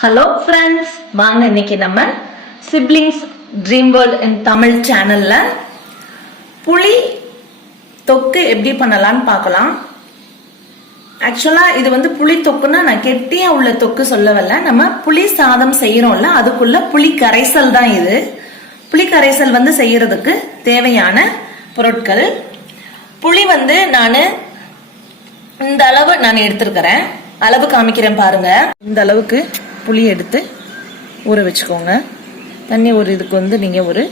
Hello friends, வாங்க இன்னைக்கு நம்ம siblings dream world in Tamil சேனல்ல புளி தொக்கு எப்படி பண்ணலாம்னு பார்க்கலாம். ஆக்சுவலா இது வந்து புளி தொக்குன்னா நான் கெட்டியா உள்ள தொக்கு சொல்லவில்லை. நம்ம புளி சாதம் செய்யறோம்ல, அதுக்குள்ள புளி கரைசல் தான் இது. புளி கரைசல் வந்து செய்யறதுக்கு தேவையான பொருட்கள். புளி வந்து நான் இந்த அளவு நான் எடுத்திருக்கிறேன். அளவு காமிக்கிறேன் பாருங்க. இந்த அளவுக்கு புளி எடுத்து ஊற வச்சுக்கோங்க. தண்ணி ஒரு இதுக்கு வந்து நீங்கள் ஒரு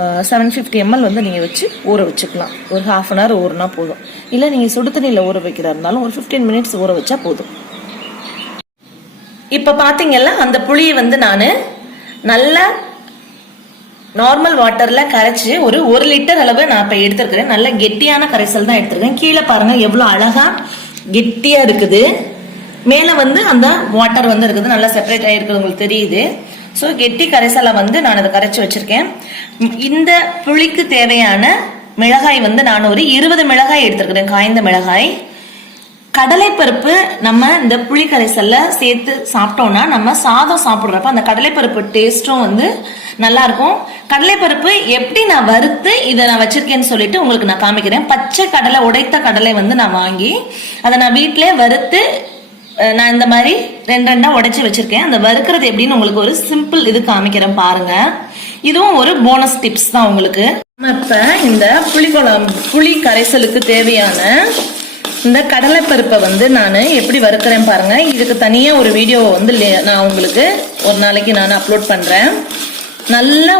750 ml வந்து நீங்கள் வச்சு ஊற வச்சுக்கலாம். ஒரு ½ an hour ஊறினா போதும். இல்லை நீங்கள் சுடு தண்ணியில் ஊற வைக்கிறா இருந்தாலும் ஒரு 15 minutes ஊற வச்சா போதும். இப்போ பார்த்தீங்கல்ல, அந்த புளியை வந்து நான் நல்ல நார்மல் வாட்டரில் கரைச்சி ஒரு 1 லிட்டர் அளவு நான் இப்போ எடுத்துருக்கிறேன். நல்ல கெட்டியான கரைசல் தான் எடுத்துருக்கேன். கீழே பாருங்கள் எவ்வளோ அழகாக கெட்டியாக இருக்குது. மேலே வந்து அந்த வாட்டர் வந்து இருக்குது, நல்லா செப்பரேட் ஆகிருக்குது, உங்களுக்கு தெரியுது. ஸோ கெட்டி கரைசலை வந்து நான் அதை கரைச்சி வச்சிருக்கேன். இந்த புளிக்கு தேவையான மிளகாய் வந்து நான் ஒரு 20 மிளகாய் எடுத்துருக்கிறேன், காய்ந்த மிளகாய். கடலைப்பருப்பு நம்ம இந்த புளி கரைசல்ல சேர்த்து சாப்பிட்டோம்னா நம்ம சாதம் சாப்பிட்றப்ப அந்த கடலைப்பருப்பு டேஸ்ட்டும் வந்து நல்லா இருக்கும். கடலைப்பருப்பு எப்படி நான் வறுத்து இதை நான் வச்சிருக்கேன்னு சொல்லிட்டு உங்களுக்கு நான் காமிக்கிறேன். பச்சை கடலை, உடைத்த கடலை வந்து நான் வாங்கி அதை நான் வீட்டிலே வறுத்து நான் இந்த மாதிரி 2 உடைச்சி வச்சிருக்கேன். அந்த வறுக்கிறது எப்படின்னு உங்களுக்கு ஒரு சிம்பிள் இது காமிக்கிறேன் பாருங்க. இதுவும் ஒரு போனஸ் டிப்ஸ் தான் உங்களுக்கு. இப்ப இந்த புளி கரைசலுக்கு தேவையான இந்த கடலைப்பருப்பை வந்து நான் எப்படி வறுக்கிறேன் பாருங்க. இதுக்கு தனியா ஒரு வீடியோ வந்து நான் உங்களுக்கு ஒரு நாளைக்கு நான் அப்லோட் பண்றேன். நல்ல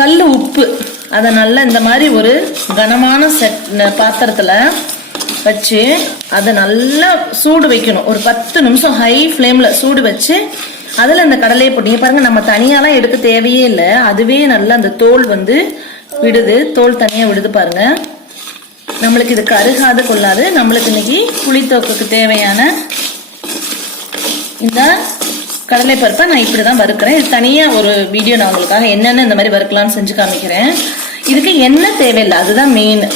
கல் உப்பு அதை நல்லா இந்த மாதிரி ஒரு கனமான பாத்திரத்துல வச்சு அதை நல்லா சூடு வைக்கணும். ஒரு 10 நிமிஷம் ஹை ஃப்ளேம்ல சூடு வச்சு அதில் இந்த கடலையை போட்டீங்க பாருங்க. நம்ம தனியாலாம் எடுக்க தேவையே இல்லை, அதுவே நல்லா அந்த தோல் வந்து விடுது, தோல் தனியாக விடுது பாருங்க. நம்மளுக்கு இது கருகாது கொள்ளாது. நம்மளுக்கு இன்னைக்கு புளித்தொக்குக்கு தேவையான இந்த கடலை பருப்பை நான் இப்படிதான் வறுக்கிறேன். இது தனியாக ஒரு வீடியோ நான் உங்களுக்காக என்னென்ன இந்த மாதிரி வறுக்கலாம்னு செஞ்சு காமிக்கிறேன். இதுக்கு எண்ணெய் தேவையில்லை, அதுதான் மெயின்.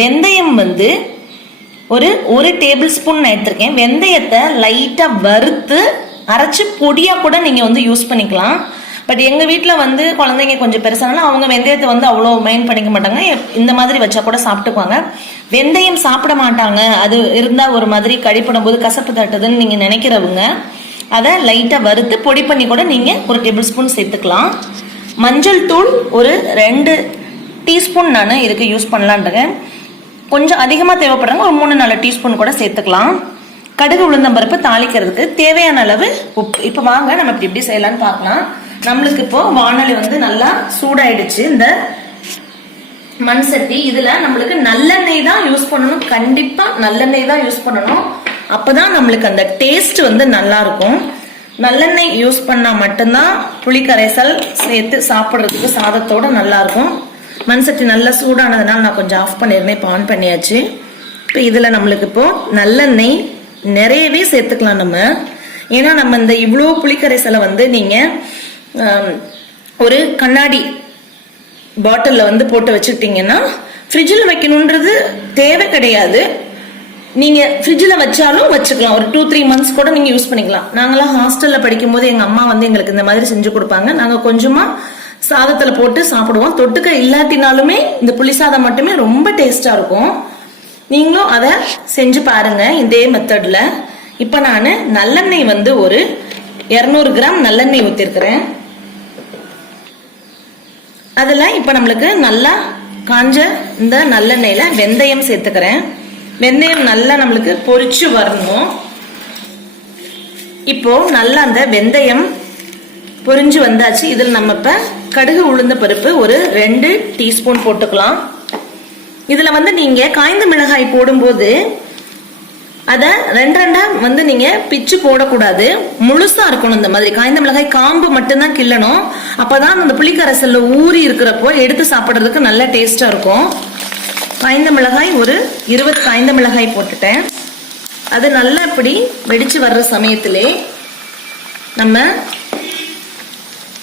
வெந்தயம் வந்து ஒரு டேபிள் ஸ்பூன் நான் எடுத்திருக்கேன். வெந்தயத்தை லைட்டா வறுத்து அரைச்சு பொடியா கூட நீங்க வந்து யூஸ் பண்ணிக்கலாம். பட் எங்க வீட்டுல வந்து குழந்தைங்க கொஞ்சம் பெருசானாலும் அவங்க வெந்தயத்தை வந்து அவ்வளோ மைண்ட் பண்ணிக்க மாட்டாங்க. இந்த மாதிரி வச்சா கூட சாப்பிட்டுக்குவாங்க. வெந்தயம் சாப்பிட மாட்டாங்க, அது இருந்தா ஒரு மாதிரி கடிப்படும் போது கசப்பு தட்டுதுன்னு நீங்க நினைக்கிறவங்க அதை லைட்டா வறுத்து பொடி பண்ணி கூட நீங்க ஒரு டேபிள் ஸ்பூன் சேர்த்துக்கலாம். மஞ்சள் தூள் ஒரு 2 டீஸ்பூன் நான் இதுக்கு யூஸ் பண்ணலான்றேன். கொஞ்சம் அதிகமாக தேவைப்படுறாங்க, ஒரு 3-4 டீஸ்பூன் கூட சேர்த்துக்கலாம். கடுகு உளுந்தம்பருப்பு தாளிக்கிறதுக்கு தேவையான அளவு உப்பு. இப்போ வாங்க நம்ம இப்படி செய்யலாம்னு பார்க்கலாம். நம்மளுக்கு இப்போ வானொலி வந்து நல்லா சூடாயிடுச்சு. இந்த மண் சட்டி, இதுல நம்மளுக்கு நல்லெண்ணெய் தான் யூஸ் பண்ணணும். கண்டிப்பா நல்லெண்ணெய் தான் யூஸ் பண்ணணும். அப்பதான் நம்மளுக்கு அந்த டேஸ்ட் வந்து நல்லா இருக்கும். நல்லெண்ணெய் யூஸ் பண்ணா மட்டும்தான் புளி கரைசல் சேர்த்து சாப்பிட்றதுக்கு சாதத்தோட நல்லா இருக்கும். மண் சட்டி நல்லா சூடானதுனால நான் கொஞ்சம் ஆஃப் பண்ணிருந்தேன், இப்போ ஆன் பண்ணியாச்சு. இப்போ இதில் நம்மளுக்கு இப்போ நல்லெண்ணெய் நிறையவே சேர்த்துக்கலாம் நம்ம. ஏன்னா நம்ம இந்த இவ்வளோ புளிக்கரைசலை வந்து நீங்கள் ஒரு கண்ணாடி பாட்டிலில் வந்து போட்டு வச்சுக்கிட்டீங்கன்னா ஃப்ரிட்ஜில் வைக்கணுன்றது தேவை கிடையாது. நீங்கள் ஃப்ரிட்ஜில் வச்சாலும் வச்சுக்கலாம், ஒரு 2-3 months கூட நீங்கள் யூஸ் பண்ணிக்கலாம். நாங்களாம் ஹாஸ்டலில் படிக்கும்போது எங்கள் அம்மா வந்து எங்களுக்கு இந்த மாதிரி செஞ்சு கொடுப்பாங்க. நாங்கள் கொஞ்சமாக சாதத்துல போட்டு சாப்பிடுவோம். தொட்டுக்க இல்லாட்டினாலுமே இந்த புளி சாதம் மட்டுமே ரொம்ப டேஸ்டா இருக்கும். நீங்களும் அதை செஞ்சு பாருங்க இதே மெத்தட்ல. இப்ப நான் நல்லெண்ணெய் வந்து ஒரு 200 கிராம் நல்லெண்ணெய் ஊத்திருக்கிறேன். அதுல இப்ப நம்மளுக்கு நல்லா காஞ்ச இந்த நல்லெண்ணெயில வெந்தயம் சேர்த்துக்கிறேன். வெந்தயம் நல்லா நம்மளுக்கு பொரிச்சு வரணும். இப்போ நல்லா அந்த வெந்தயம் பொரிஞ்சு வந்தாச்சு. இதில் நம்ம இப்ப கடுகு உளுந்த பருப்பு ஒரு 2 டீஸ்பூன் போட்டுக்கலாம். இதுல வந்து நீங்க காய்ந்த மிளகாய் போடும்போது அத 2 வந்து நீங்க பிச்சு போடக்கூடாது, முழுசா இருக்கணும். இந்த மாதிரி காய்ந்த மிளகாய் காம்பு மட்டும்தான் கிள்ளணும். அப்பதான் அந்த புளிக்கரைசல்ல ஊறி இருக்கிறப்போ எடுத்து சாப்பிட்றதுக்கு நல்ல டேஸ்டா இருக்கும். காய்ந்த மிளகாய் ஒரு 20 காய்ந்த மிளகாய் போட்டுட்டேன். அது நல்லா இப்படி வெடிச்சு வர்ற சமயத்திலே நம்ம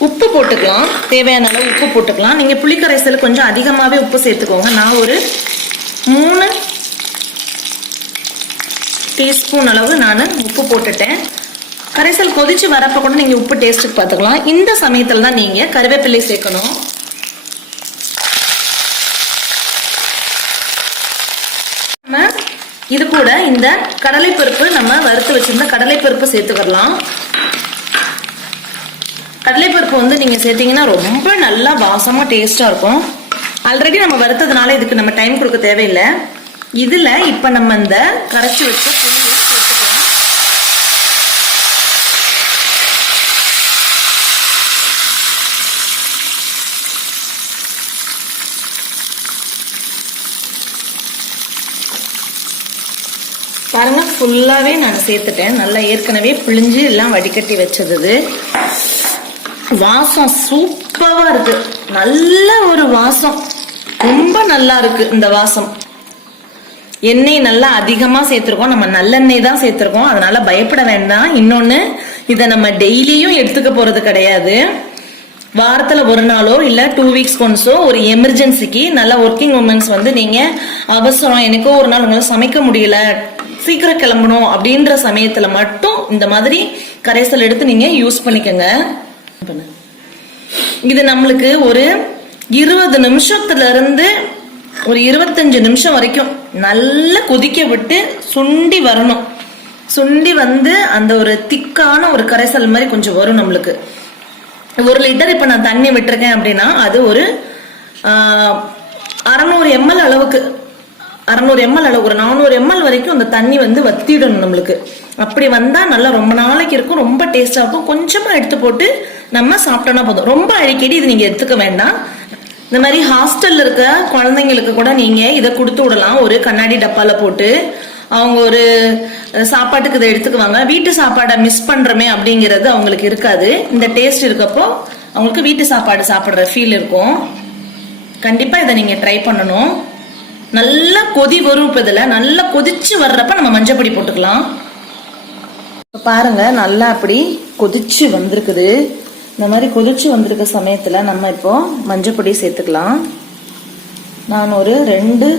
உப்பு போட்டுக்கலாம். தேவையான அளவு உப்பு போட்டுக்கலாம். நீங்க புளிக்கரைசல் கொஞ்சம் அதிகமாவே உப்பு சேர்த்துக்கோங்க. நான் ஒரு 3 டீஸ்பூன் அளவு நான் உப்பு போட்டுட்டேன். கரைசல் கொதிச்சு வரப்ப கூட நீங்க உப்பு டேஸ்ட்டுக்கு பார்த்துக்கலாம். இந்த சமயத்துல தான் நீங்க கருவேப்பிலை சேர்க்கணும். இது கூட இந்த கடலைப்பருப்பு, நம்ம வறுத்து வச்சிருந்த கடலைப்பருப்பு சேர்த்துக்கலாம். கடலைப்பருப்பு வந்து நீங்க சேர்த்தீங்கன்னா ரொம்ப நல்லா வாசமா டேஸ்டா இருக்கும். ஆல்ரெடி நம்ம வறுத்ததுனால இதுக்கு நம்ம டைம் கொடுக்க தேவையில்லை. இதுல இப்ப நம்ம இந்த கரைச்சி வச்ச புளியை சேர்த்துக்கலாம். பாருங்க, ஃபுல்லாவே நான் சேர்த்துட்டேன். நல்லா ஏற்கனவே பிழிஞ்சு எல்லாம் வடிகட்டி வச்சது. வாசம் சூப்பரா இருக்கு. நல்ல ஒரு வாசம், ரொம்ப நல்லா இருக்கு இந்த வாசம். எண்ணெய் நல்லா அதிகமா சேர்த்திருக்கோம், நம்ம நல்லெண்ணெய் தான் சேர்த்திருக்கோம், அதனால பயப்பட வேண்டாம். இன்னொன்னு, இதை நம்ம டெய்லியும் எடுத்துக்க போறது கிடையாது. வாரத்துல ஒரு நாளோ இல்ல 2 வீக்ஸ் ஒன்ஸோ ஒரு எமர்ஜென்சிக்கு, நல்ல ஒர்க்கிங் உமன்ஸ் வந்து நீங்க அவசரம், எனக்கோ ஒரு நாள் உங்களால சமைக்க முடியல, சீக்கிரம் கிளம்பணும் அப்படின்ற சமயத்துல மட்டும் இந்த மாதிரி கரைசல் எடுத்து நீங்க யூஸ் பண்ணிக்கங்க. இது நம்மளுக்கு ஒரு 20 நிமிஷத்துல இருந்து ஒரு 25 நிமிஷம் வரைக்கும் நல்லா கொதிக்க விட்டு சுண்டி வரணும். சுண்டி வந்து அந்த ஒரு திக்கான ஒரு கரைசல் மாதிரி கொஞ்சம் வரும் நம்மளுக்கு. 1 லிட்டர் இப்ப நான் தண்ணி விட்டுருக்கேன் அப்படின்னா அது ஒரு 600 ml அளவுக்கு, 600 ml அளவு, ஒரு 400 ml வரைக்கும் அந்த தண்ணி வந்து வத்திடணும் நம்மளுக்கு. அப்படி வந்தா நல்லா ரொம்ப நாளைக்கு இருக்கும், ரொம்ப டேஸ்டா இருக்கும். கொஞ்சமா எடுத்து போட்டு நம்ம சாப்பிட்டோம்னா போதும். ரொம்ப அடிக்கடி இது நீங்க எடுத்துக்க வேண்டாம். இந்த மாதிரி ஹாஸ்டல்ல இருக்க குழந்தைங்களுக்கு கூட நீங்க இதை கொடுத்து விடலாம். ஒரு கண்ணாடி டப்பால போட்டு அவங்க ஒரு சாப்பாட்டுக்கு இதை எடுத்துக்குவாங்க. வீட்டு சாப்பாடை மிஸ் பண்றோமே அப்படிங்கிறது அவங்களுக்கு இருக்காது. இந்த டேஸ்ட் இருக்கப்போ அவங்களுக்கு வீட்டு சாப்பாடு சாப்பிடுற ஃபீல் இருக்கும். கண்டிப்பா இதை நீங்க ட்ரை பண்ணணும். நல்லா கொதி வரும். இப்ப இதுல நல்லா கொதிச்சு வர்றப்ப நம்ம மஞ்சள் பொடி போட்டுக்கலாம். பாருங்க, நல்லா அப்படி கொதிச்சு வந்திருக்குது. இந்த மாதிரி கொதிச்சு வந்திருக்க சமயத்துல நம்ம இப்போ மஞ்சள் பொடி சேர்த்துக்கலாம். நான் ஒரு 2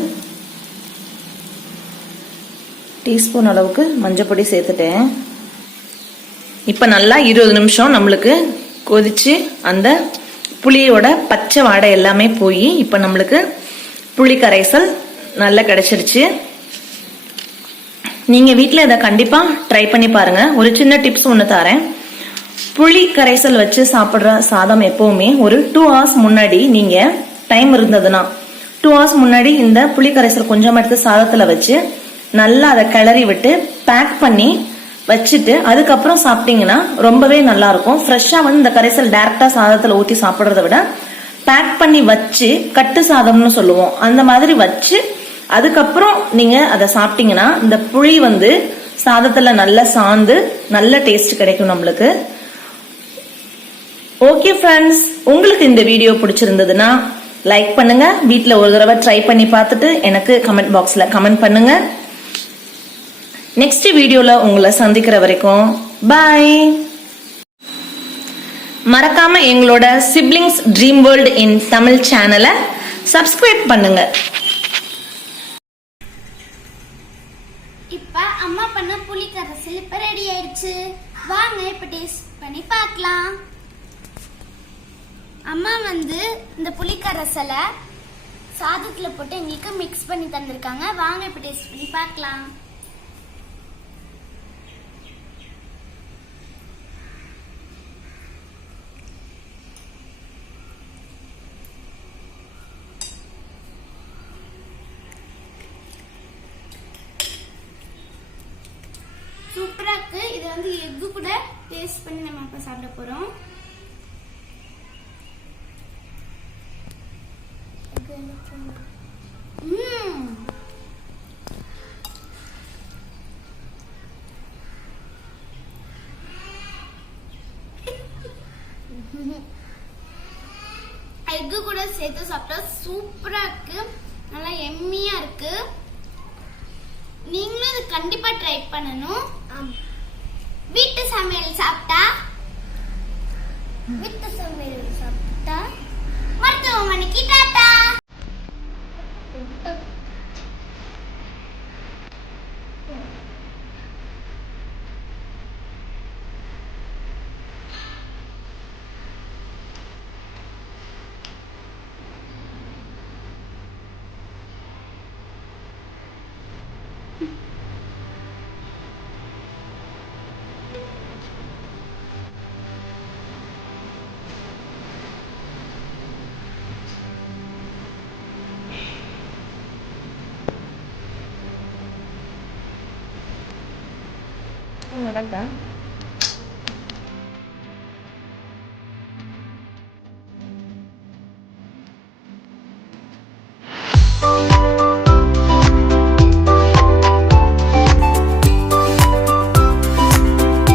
டீஸ்பூன் அளவுக்கு மஞ்சள் பொடி சேர்த்துட்டேன். இப்ப நல்லா 20 நிமிஷம் நம்மளுக்கு கொதிச்சு அந்த புளியோட பச்சை வாடை எல்லாமே போய் இப்ப நம்மளுக்கு புளி கரைசல் நல்லா கிடைச்சிருச்சு. நீங்க வீட்டுல இதை கண்டிப்பா ட்ரை பண்ணி பாருங்க. ஒரு சின்ன டிப்ஸ் ஒண்ணு தரேன். புளி கரைசல் வச்சு சாப்பிடுற சாதம் எப்பவுமே ஒரு 2 hours முன்னாடி, நீங்க டைம் இருந்ததுன்னா 2 hours முன்னாடி இந்த புளி கரைசல் கொஞ்சம் எடுத்து சாதத்துல வச்சு நல்லா அதை கிளறி விட்டு பேக் பண்ணி வச்சுட்டு அதுக்கப்புறம் சாப்பிட்டீங்கன்னா ரொம்பவே நல்லா இருக்கும். ஃப்ரெஷ்ஷா வந்து இந்த கரைசல் டைரக்டா சாதத்துல ஊத்தி சாப்பிடுறத விட பேக் பண்ணி வச்சு, கட்டு சாதம்னு சொல்லுவோம், அந்த மாதிரி வச்சு அதுக்கப்புறம் நீங்க அதை சாப்பிட்டீங்கன்னா இந்த புளி வந்து சாதத்துல நல்லா சாந்து நல்ல டேஸ்ட் கிடைக்கும் நம்மளுக்கு. ஓகே ஃப்ரெண்ட்ஸ், உங்களுக்கு இந்த வீடியோ பிடிச்சிருந்ததுன்னா லைக் பண்ணுங்க. வீட்ல ஒரு தடவை ட்ரை பண்ணி பார்த்துட்டு எனக்கு கமெண்ட் பாக்ஸ்ல கமெண்ட் பண்ணுங்க. நெக்ஸ்ட் வீடியோல உங்களை சந்திக்கிற வரைக்கும் பாய். மறக்காம எங்களோட siblings dream world in Tamil சேனலை சப்ஸ்கிரைப் பண்ணுங்க. இப்ப அம்மா பண்ண புளி கரைசல் இப்ப ரெடி ஆயிடுச்சு. வாங்க இப்ப டேஸ்ட் பண்ணி பார்க்கலாம். அம்மா வந்து இந்த புளி கரைசலை சாதத்துல போட்டு எங்களுக்கு மிக்ஸ் பண்ணி தந்திருக்காங்க. வாங்க இப்ப டேஸ்ட் பண்ணி பார்க்கலாம். சூப்பரா இருக்கு. இது வந்து எக்கு கூட டேஸ்ட் பண்ணி நம்ம இப்ப சாப்பிட போறோம். எக்கு கூட சேர்த்து சாப்பிட்டா சூப்பரா இருக்கு, நல்லா எம்மியா இருக்கு. நீங்களும் இது கண்டிப்பா ட்ரை பண்ணணும். வீட்டு சமையல் சாப்பிட்டா மருத்துவமனைக்கு டாட்டா. நடக்கா